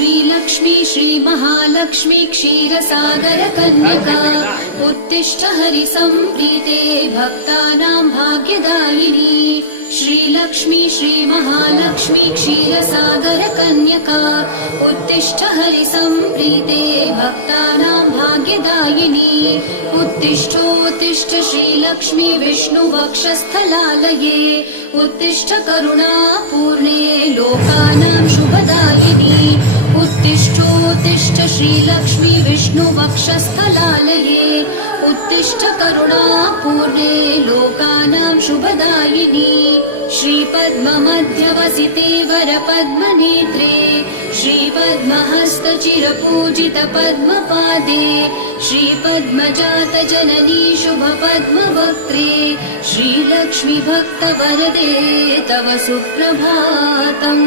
श्रीलक्ष्मी श्रीमहालक्ष्मी क्षीरसागर कन्यका उत्तिष्ठ हरिसम्प्रीते भक्तानां भाग्यदायिनी श्रीलक्ष्मी श्रीमहालक्ष्मी क्षीरसागर कन्यका उत्तिष्ठ हरिसम्प्रीते भक्तानां भाग्यदायिनी उत्तिष्ठोत्तिष्ठ श्रीलक्ष्मी विष्णुवक्षस्थलालये उत्तिष्ठ करुणापूर्णे लोकानां शुभदायिनी उत्तिष्ठोत्तिष्ठ श्रीलक्ष्मी विष्णुवक्षस्थलालये उत्तिष्ठ करुणापूर्णे लोकानां शुभदायिनी श्रीपद्ममध्यवसिते वरपद्मनेत्रे श्रीपद्महस्तचिरपूजित पद्मपादे श्रीपद्मजातजननी शुभपद्मवक्त्रे श्रीलक्ष्मी भक्तवरदे तव सुप्रभातम्।